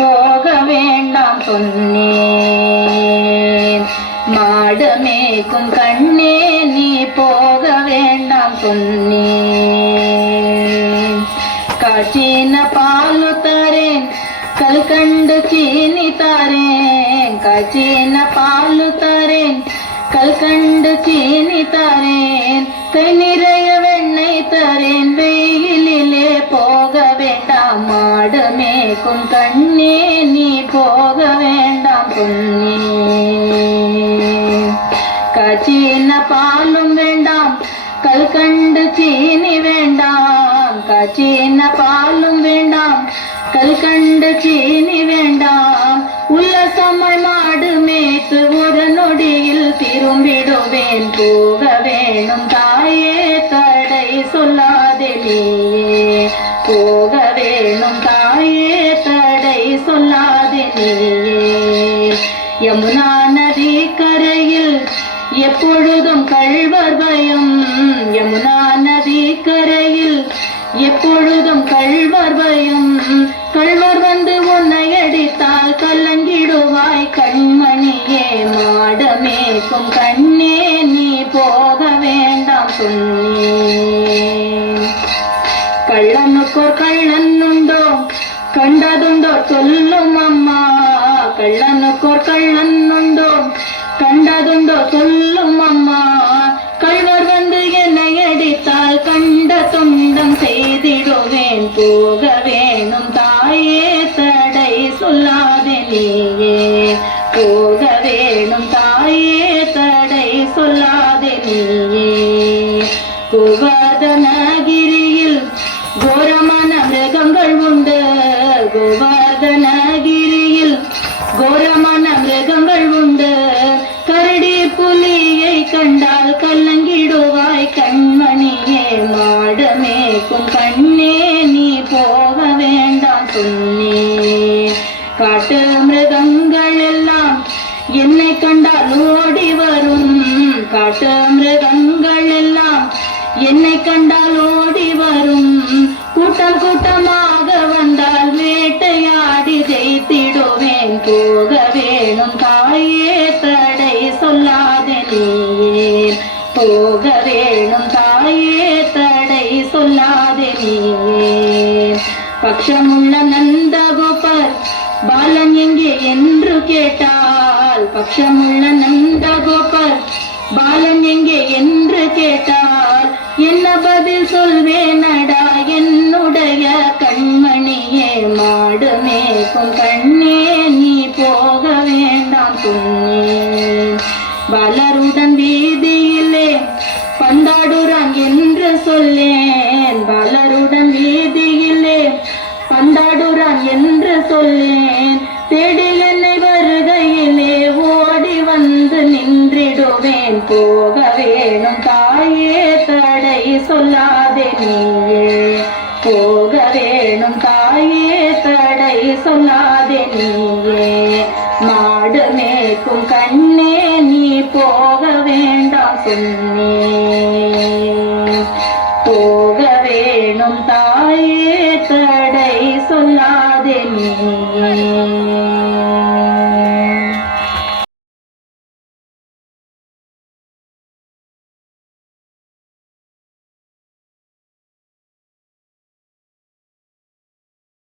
போக வேண்டாம் சொன்னேன். மாடமேக்கும் கண்ணே நீ போக வேண்டாம் சொன்னேன். காய்ச்சின பாலு தரேன் கல்கண்டு சீனி தாரேன். காய்ச்சின பாலு தரேன் கல்கண்டு சீனி தாரேன். கை நிறைய வெண்ணெய் தரேன். வெயிலிலே போக வேண்டாம் மாடமேக்கும் கண்ணே நீ போக வேண்டாம் பொன்னே. காய்ச்சின பாலும் வேண்டாம் கல்கண்டு சீனி வேண்டாம். காய்ச்சின பாலும் வேண்டாம் கல்கண்டு சீனி வேண்டாம். உல்லசமாய் மாடு மேய்த்து ஒரு நொடியில் திரும்பிடுவேன். போக வேணும் தாயே தடை சொல்லாதே நீயே. போக வேணும் தாயே தடை சொல்லாதே நீயே. யமுனா நதி கரையில் எப்பொழுதும் கள்வர் பயம். யமுனா நதி கரையில் எப்பொழுதும் கள்வர் பயம். கள்வர் வந்து உன்னை அடித்தால் கலங்கிடுவாய் கண்மணியே. மாடமேக்கும் கண்ணே நீ போக வேண்டாம் சொன்னேன். கள்ளனுக்கோர் கள்ளன் உண்டோ கண்டதுண்டோ சொல்லும் அம்மா. கள்ளனுக்கோர் கள்ளன் உண்டோ கண்டதுண்டோ சொல்லும் அம்மா. கள்வர் வந்து என்னை அடித்தால் கண்ட துண்டம் செய்திடுவேன். போக வேணும் தாயே தடை சொல்லாதே நீயே. போக வேணும் தாயே தடை சொல்லாதே நீயே. கோவர்தனகிரியில் கோரமான மிருகங்கள் உண்டு. கோவர்தனகிரியில் கோரமான மிருகங்கள் உண்டு. கரடி புலியை கண்டால் கலங்கிடுவாய் கண்மணியே. மாடமேக்கும் கண்ணே நீ போக வேண்டாம் சொன்னேன். காட்டு மிருகங்கள் எல்லாம் என்னை கண்டால் ஓடி வரும். காட்டு மிருகங்கள் எல்லாம் என்னை கண்டால் ஓடி வரும். கூட்டம் கூட்டமாக வந்தால் வேட்டையாடி ஜெயித்திடுவேன். போக வேணும் தாயே தடை சொல்லாதே நீயே. போக வேணும் தாயே தடை சொல்லாதே நீயே. பக்ஷமுள்ள நந்தகோபர் பாலன் எங்கே என்று கேட்டால். பக்ஷமுள்ள நந்தகோபர் பாலன் எங்கே என்று கேட்டால் என்ன பதில் சொல்வேனடா என்னுடைய கண்மணியே. மாடமேக்கும் கண்ணே நீ போக வேண்டாம் சொன்னேன். பாலருடன் வீதியிலே பந்தாடுறான் என்று சொல்லேன். பாலருடன் வீதியிலே பந்தாடுறான் என்று சொல்லேன். தேடி என்னை வருகையிலே ஓடி வந்து நின்றிடுவேன். போக வேணும் தாயே தடை சொல்லாதே நீயே. போக வேணும் தாயே தடை சொல்லாதே நீயே. மாடு மேய்க்கும் கண்ணே நீ போக வேண்டாம் சொன்ன.